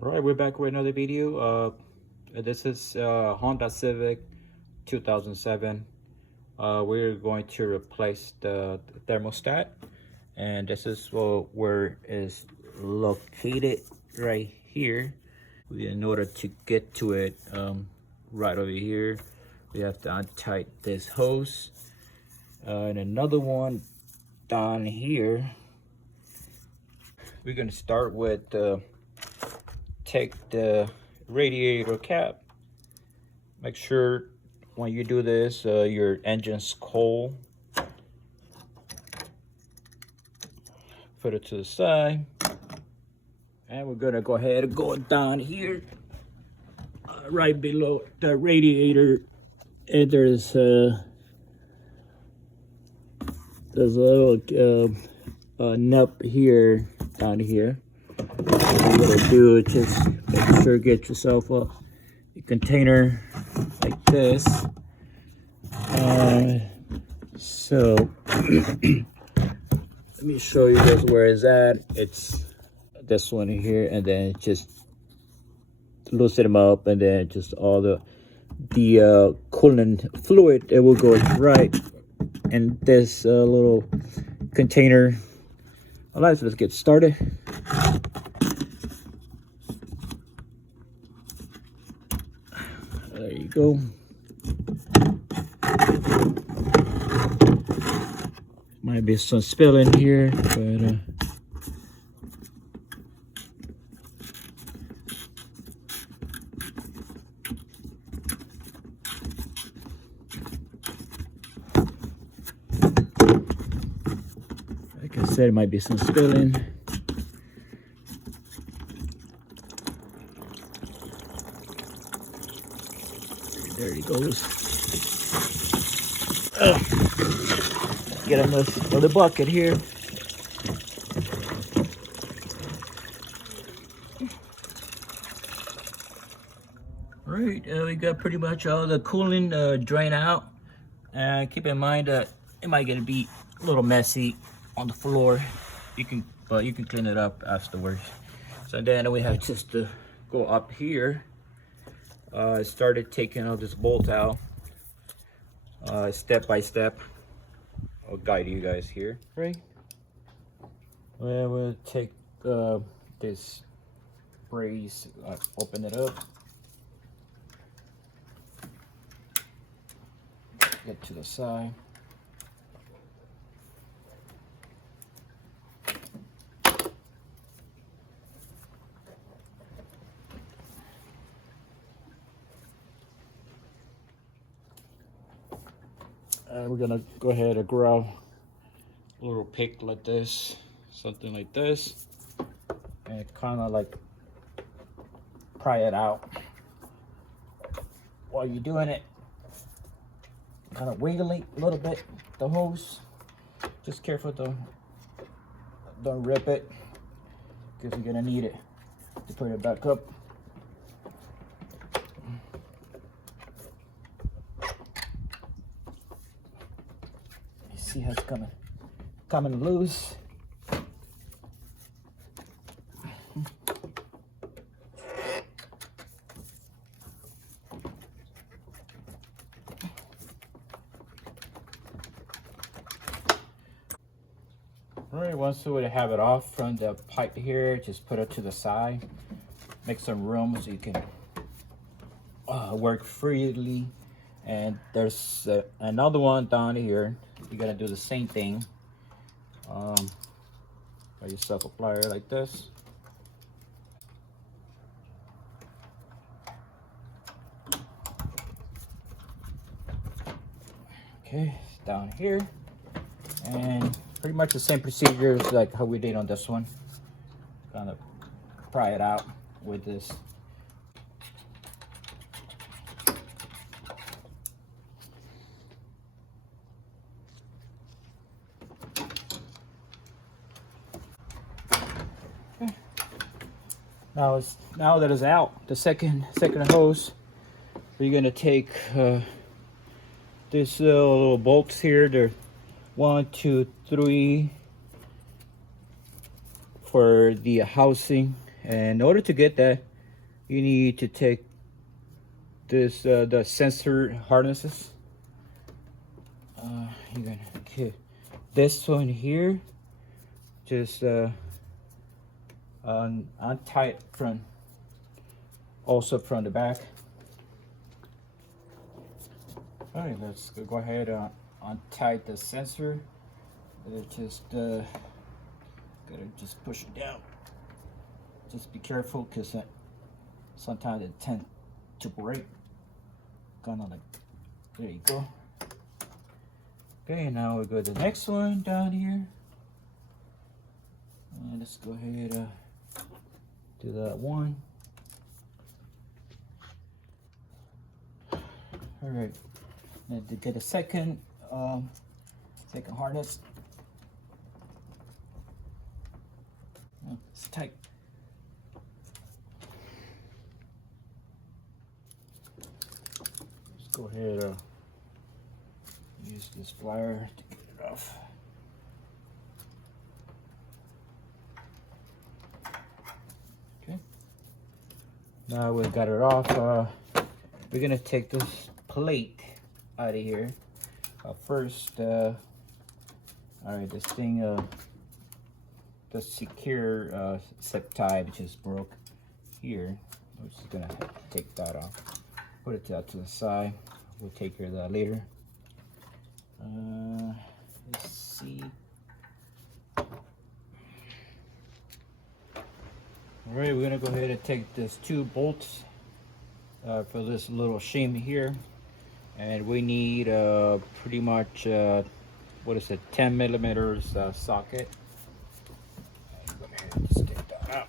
All right, we're back with another video. This is Honda Civic 2007. We're going to replace the thermostat, and this is where it's located right here. In order to get to it, right over here, we have to untie this hose, and another one down here. We're gonna start with take the radiator cap. Make sure when you do this, your engine's cold. Put it to the side. And we're gonna go ahead and go down here, right below the radiator. And there's a little nub here, down here. What you're gonna do is just make sure get yourself a container like this. So let me show you guys where it's at. It's this one here, and then just loosen them up, and then just all the coolant fluid, it will go right in this little container. All right, so let's get started. There you go. Might be some spilling here, but like I said, it might be some spilling. There he goes. Get him another bucket here. All right, we got pretty much all the coolant drained out. Keep in mind that it might get to be a little messy on the floor. But you can clean it up afterwards. So then we have just to go up here. Started taking out this bolt out, step by step. I'll guide you guys here, right? Well, we'll take this brace, open it up, get to the side. We're gonna go ahead and grab a little pick like this, something like this, and kind of like pry it out. While you're doing it, kind of wiggle it a little bit, the hose. Just careful don't rip it, because you're gonna need it to put it back up. See how it's coming loose. All right, once we have it off from the pipe here, just put it to the side. Make some room so you can work freely. And there's another one down here. You're gonna do the same thing. Got yourself a plier like this. Okay, it's down here. And pretty much the same procedures like how we did on this one. Kind of pry it out with this. Now that it's out, the second hose, we're gonna take this little bolts here. They're 1, 2, 3 for the housing, and in order to get that, you need to take this the sensor harnesses. You're gonna get this one here. Just untie it from also from the back. All right, let's go ahead and untie the sensor. Just gotta just push it down. Just be careful, because sometimes it tends to break. Kind of like, there you go. Okay, now we'll go to the next one down here. And let's go ahead do that one. All right, now to get a second harness. Oh, it's tight. Let's go ahead use this plier to get it off. Okay. Now we've got it off. We're gonna take this plate out of here. First, all right, this thing, the secure zip tie, which is broke here. We're just gonna take that off. Put it out to the side. We'll take care of that later. Let's see. All right, we're gonna go ahead and take this 2 bolts for this little shim here, and we need pretty much what is it, 10 millimeters socket. Go ahead and just take that out.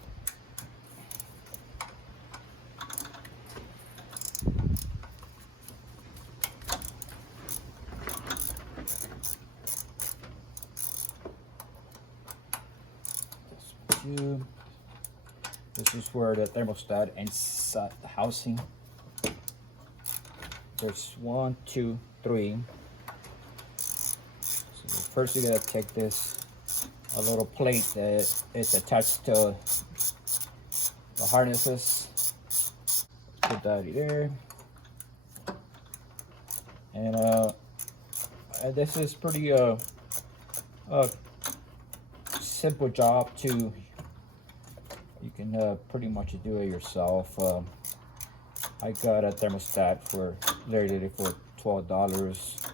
This is where the thermostat inside the housing. There's 1, 2, 3. So first you gotta take this a little plate that is attached to the harnesses. Put that there. And this is pretty simple job to. You can pretty much do it yourself. I got a thermostat for literally for $12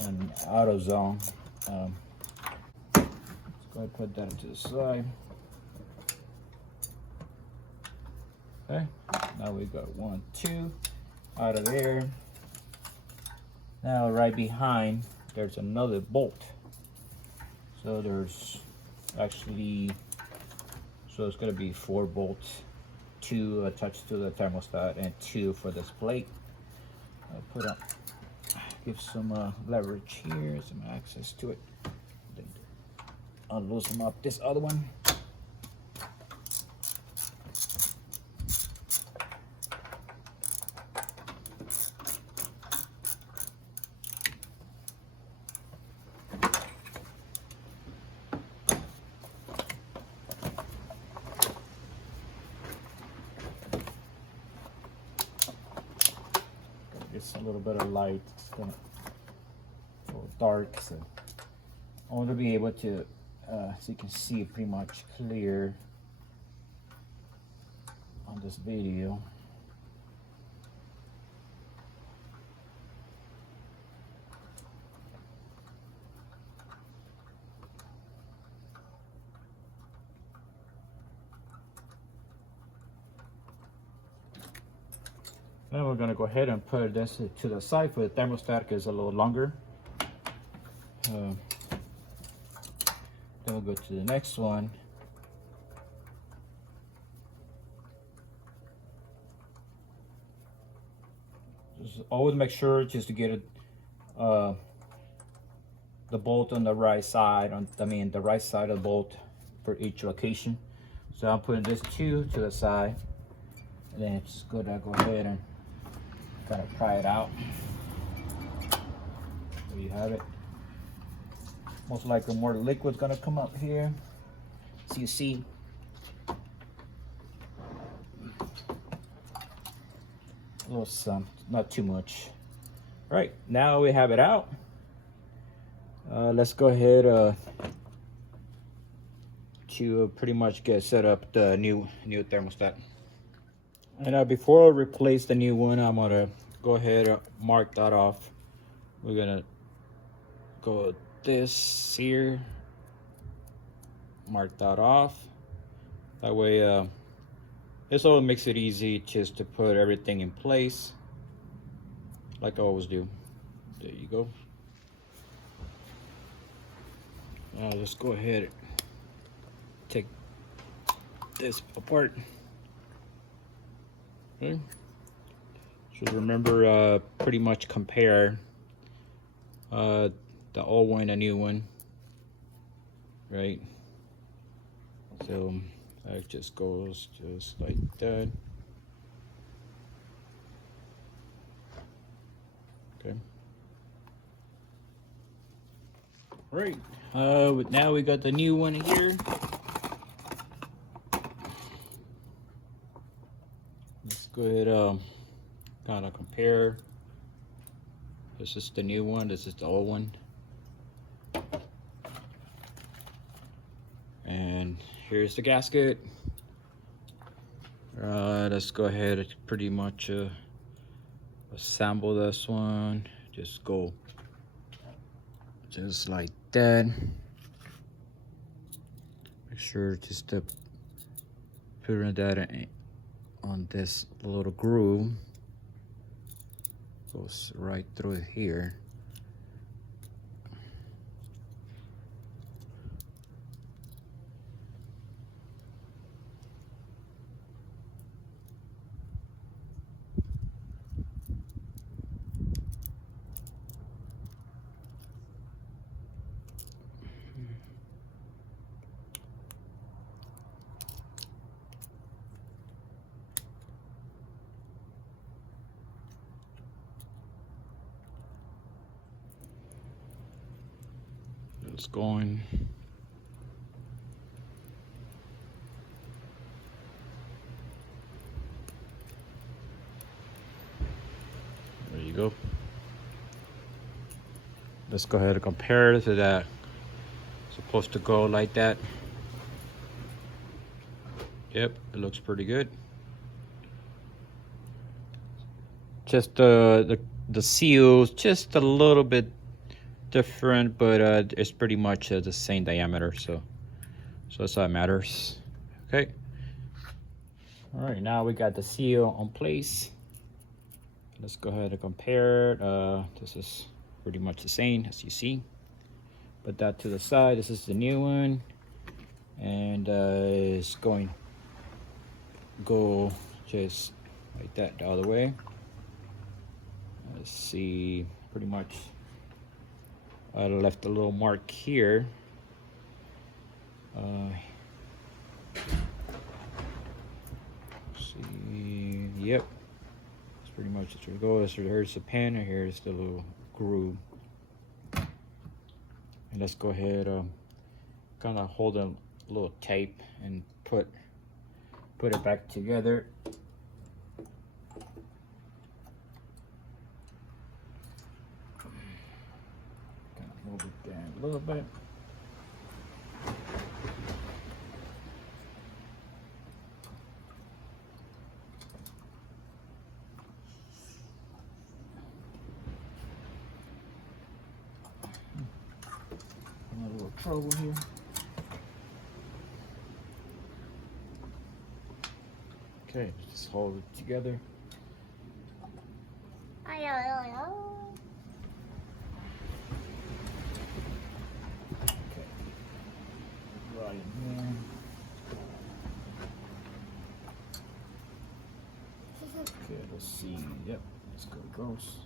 and AutoZone. Let's go ahead and put that to the side. Okay, now we got 1, 2 out of there. Now right behind there's another bolt. So there's actually, so it's going to be 4 bolts, 2 attached to the thermostat and 2 for this plate. I'll put up, give some leverage here, some access to it. Then I'll loosen up this other one. It's a little bit of light, it's kind of a little dark, so I want to be able to, so you can see it pretty much clear on this video. Then we're going to go ahead and put this to the side for the thermostat because it's a little longer. Then we'll go to the next one. Just always make sure just to get it, the bolt on the right side, the right side of the bolt for each location. So I'm putting this 2 to the side, and then it's just good to go ahead and kind of pry it out. There you have it. Most likely more liquid's gonna come up here. So you see, A little some, not too much. All right, now we have it out. Let's go ahead to pretty much get set up the new thermostat. And before I replace the new one, I'm gonna go ahead and mark that off. We're gonna go this here, mark that off. That way, this all makes it easy just to put everything in place, like I always do. There you go. Let's go ahead and take this apart. Okay. So remember, pretty much compare the old one and the new one, right? So that just goes just like that. Okay. All right. Now we got the new one here. Let's go ahead, kind of compare. This is the new one. This is the old one. And here's the gasket. Let's go ahead and pretty much assemble this one. Just go just like that. Make sure just to put that on this little groove. Goes right through here. It's going. There you go. Let's go ahead and compare to that. It's supposed to go like that. Yep, it looks pretty good. Just the seals just a little bit different, but it's pretty much the same diameter, so that's all that matters. Okay. All right, now we got the seal on place. Let's go ahead and compare. This is pretty much the same as you see. Put that to the side. This is the new one, and it's going go just like that the other way. Let's see, pretty much I left a little mark here. See, yep, that's pretty much it. Go. So here's the pin, and here's the little groove. And let's go ahead, kind of hold a little tape and put it back together. Kind of move it down a little bit. A little trouble here. Okay, just hold it together. Okay. Right in there. Okay, let's see. Yep, let's go. It goes.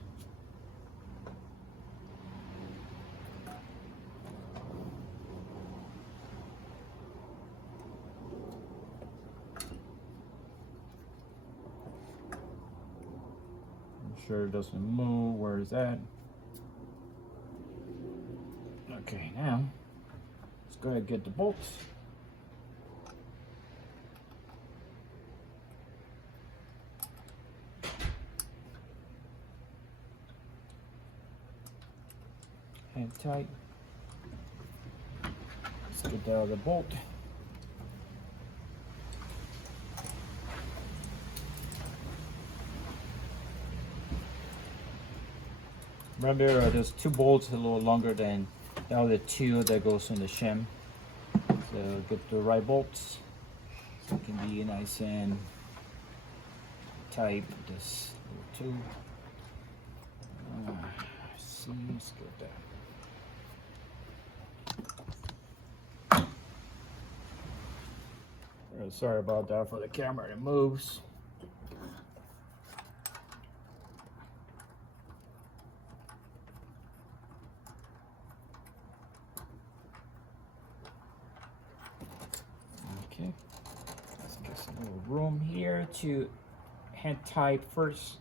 Sure it doesn't move. Where is that? Okay, now let's go ahead and get the bolts. hand tight. Let's get the other bolt. Remember, there's 2 bolts a little longer than the other 2 that goes in the shim. So get the right bolts so it can be nice and tight with this little tube. See, let's get that. Sorry about that for the camera, it moves. Okay, let's get some little room here to hand tight first.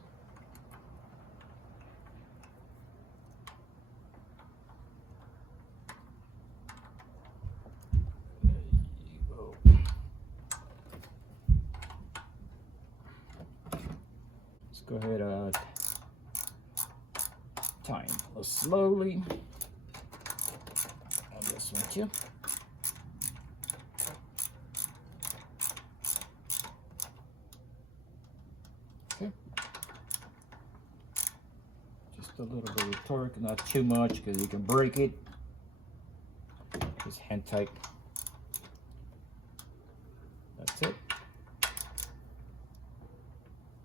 Go ahead, time slowly on this one too. Okay, just a little bit of torque, not too much because you can break it. Just hand tight. That's it.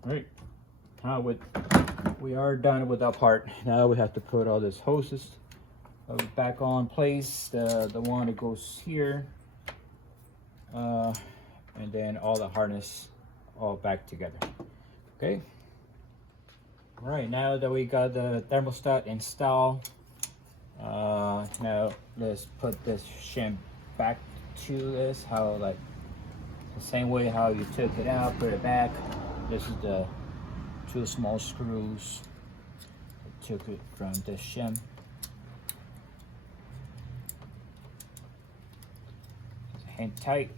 All right. Now we are done with that part. Now we have to put all these hoses back on place. The one that goes here, and then all the harness all back together. Okay. All right. Now that we got the thermostat installed, now let's put this shim back to this. How, like the same way how you took it out, put it back. This is the 2 small screws. I took it from the shim. Hand tight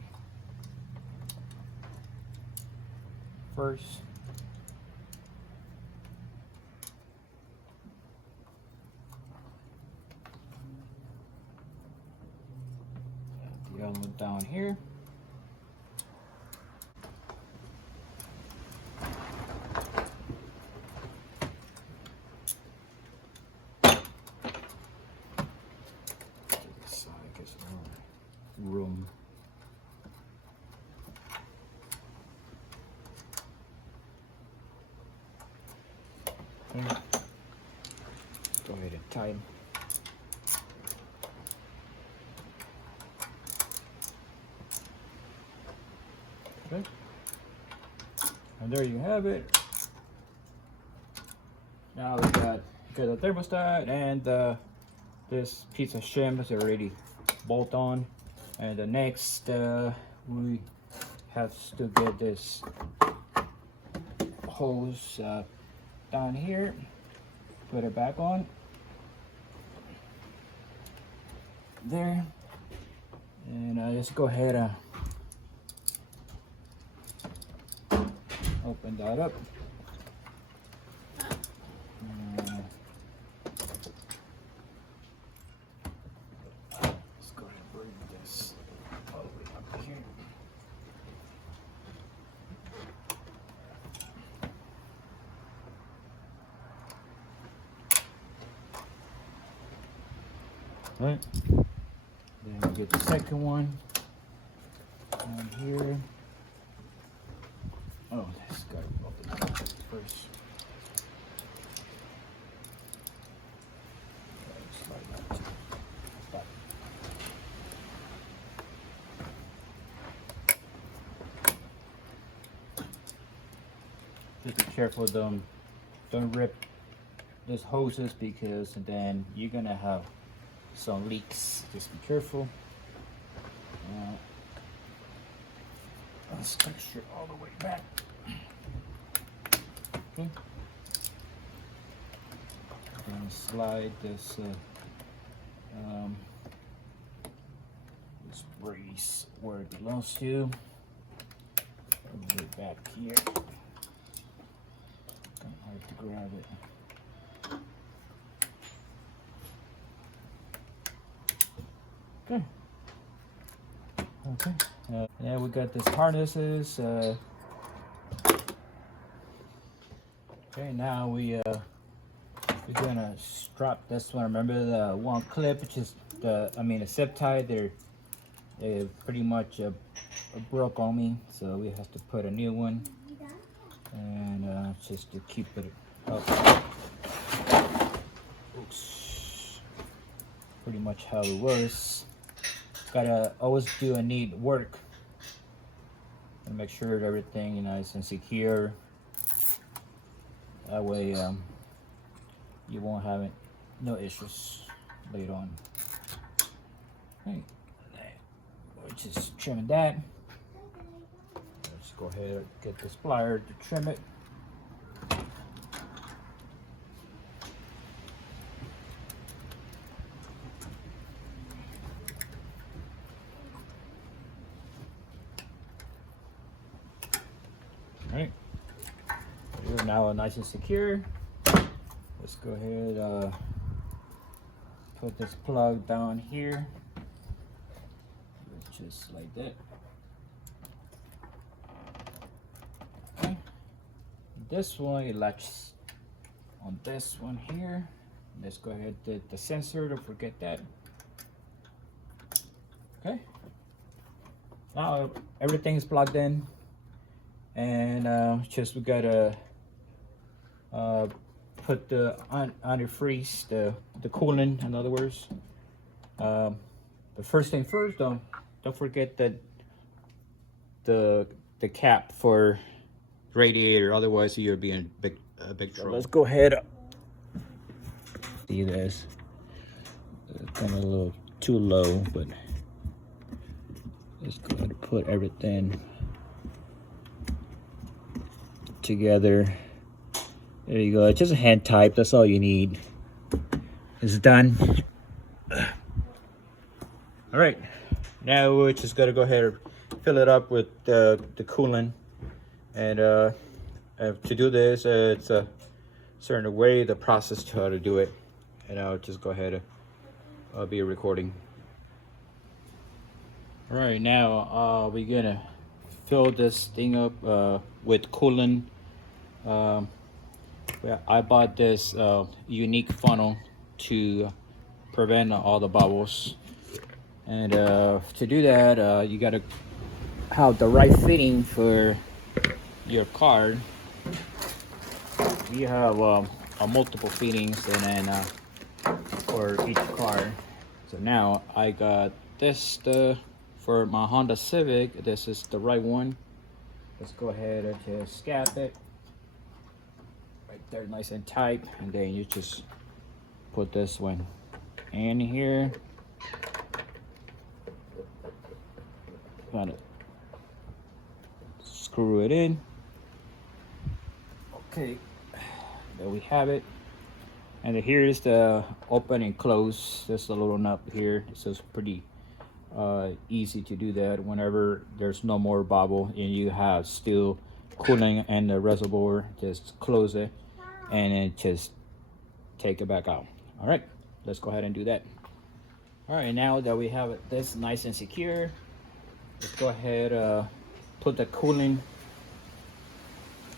first. The other one down here. Room. Okay. Go ahead and tighten. Okay. And there you have it. Now we got the thermostat and this piece of shim is already bolt on. And the next we have to get this hose down here, put it back on there, and just go ahead and open that up. Let's go ahead and bring this all the way up here. All right, then we get the second one down here. Oh, this got to open it up first. Slide that to the back. Just be careful, don't rip these hoses, because then you're gonna have some leaks. Just be careful. Let's make sure all the way back. Okay. And slide this this brace where it belongs to. Put it back here. Kind of hard to grab it. Okay. Okay. Yeah, we got this harnesses. Okay, now we're gonna strap this one. Remember the one clip, which is the zip tie. They pretty much broke on me, so we have to put a new one, and just to keep it up. Oops. Pretty much how it was. Gotta always do a neat work and make sure that everything is secure. That way you won't have no issues later on. Right. We're just trimming that. Let's go ahead and get this plier to trim it. All right. We're now nice and secure. Let's go ahead put this plug down here, just like that. Okay. This one, it latches on this one here. Let's go ahead and the sensor, don't forget that. Okay. Now everything is plugged in, and just we gotta put the antifreeze, the coolant, in other words. The first thing first, don't forget that the cap for radiator, otherwise you'll be in big trouble. Let's go ahead. See this? It's kind of a little too low, but let's go ahead and put everything together. There you go. It's just a hand type. That's all you need. It's done. All right. Now we're just gonna go ahead and fill it up with the coolant. And to do this, it's a certain way, the process to how to do it. And I'll just go ahead and be recording. All right. Now we're gonna fill this thing up with coolant. I bought this unique funnel to prevent all the bubbles, and to do that you gotta have the right fitting for your car. We have multiple fittings and then for each car. So now I got this for my Honda Civic. This is the right one. Let's go ahead and just scap it. They're nice and tight, and then you just put this one in here. Gotta screw it in. Okay, there we have it. And here is the open and close. There's a little nut here. So it's pretty easy to do that whenever there's no more bubble and you have still cooling in the reservoir. Just close it and then just take it back out. All right, let's go ahead and do that. All right, now that we have this nice and secure, let's go ahead put the cooling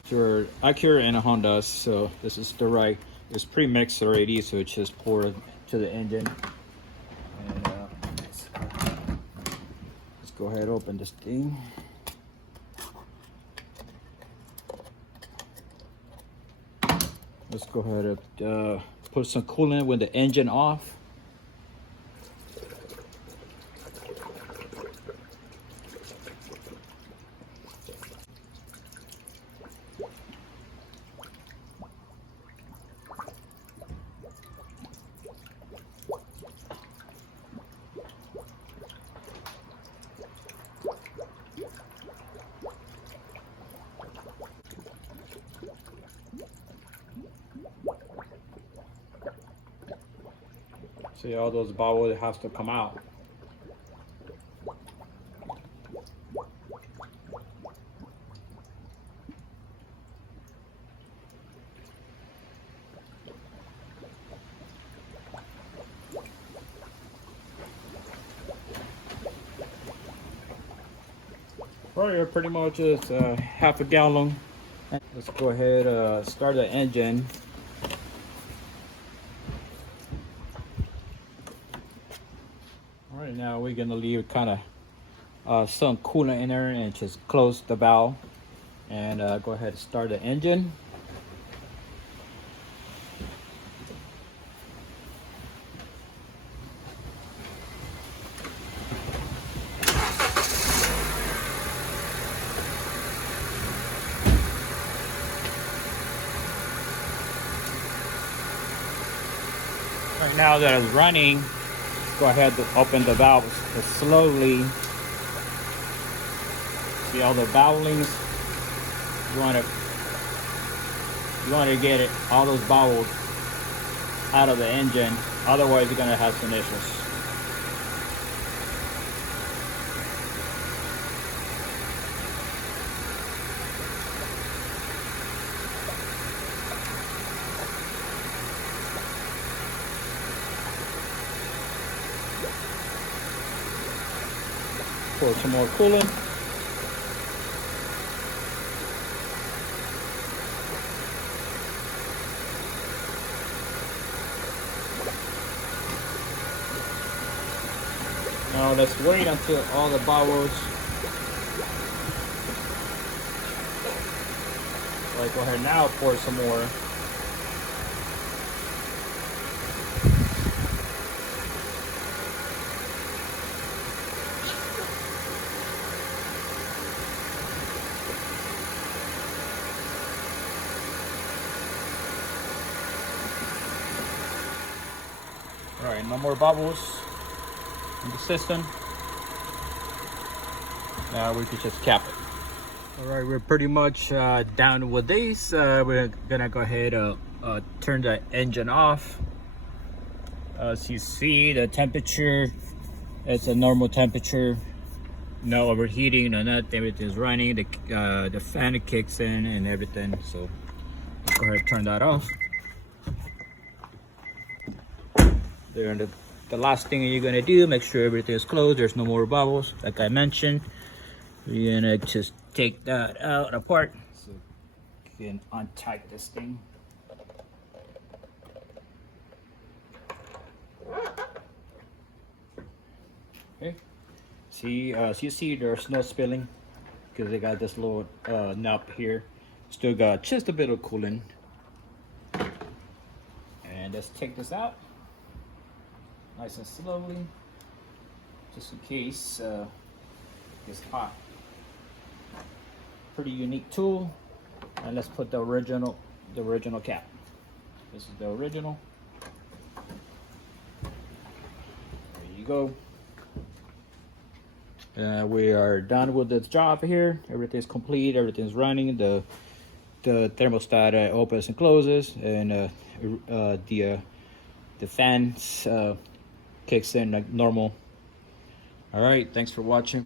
to Acura and a Honda. So this is the right, it's pre-mixed already, so it's just pour it to the engine. And let's go ahead and open this thing. Let's go ahead and put some coolant with the engine off. See all those bubbles that has to come out. Right, pretty much is half a gallon. Let's go ahead start the engine. All right, now we're gonna leave kind of some coolant in there and just close the valve and go ahead and start the engine. Right now that it's running, go ahead to open the valve slowly. See all the valvelings? You want to get all those valves out of the engine, otherwise you're gonna have some issues. Pour some more coolant. Now let's wait until all the bubbles. Like, go ahead now, pour some more. All right, no more bubbles in the system. Now we can just cap it. All right, we're pretty much done with this. We're gonna go ahead turn the engine off. As you see, the temperature, it's a normal temperature. No overheating, no nothing. Everything's running. The fan kicks in and everything. So let's go ahead and turn that off. Then the last thing you're gonna do, make sure everything is closed. There's no more bubbles, like I mentioned. You're gonna just take that out apart so you can untie this thing. Okay. See, so you see there's no spilling because they got this little knob here. Still got just a bit of coolant. And let's take this out nice and slowly, just in case it's hot. Pretty unique tool. And let's put the original cap. This is the original. There you go. We are done with this job here. Everything's complete. Everything's running. The thermostat opens and closes, and the fans kicks in like normal. All right. Thanks for watching.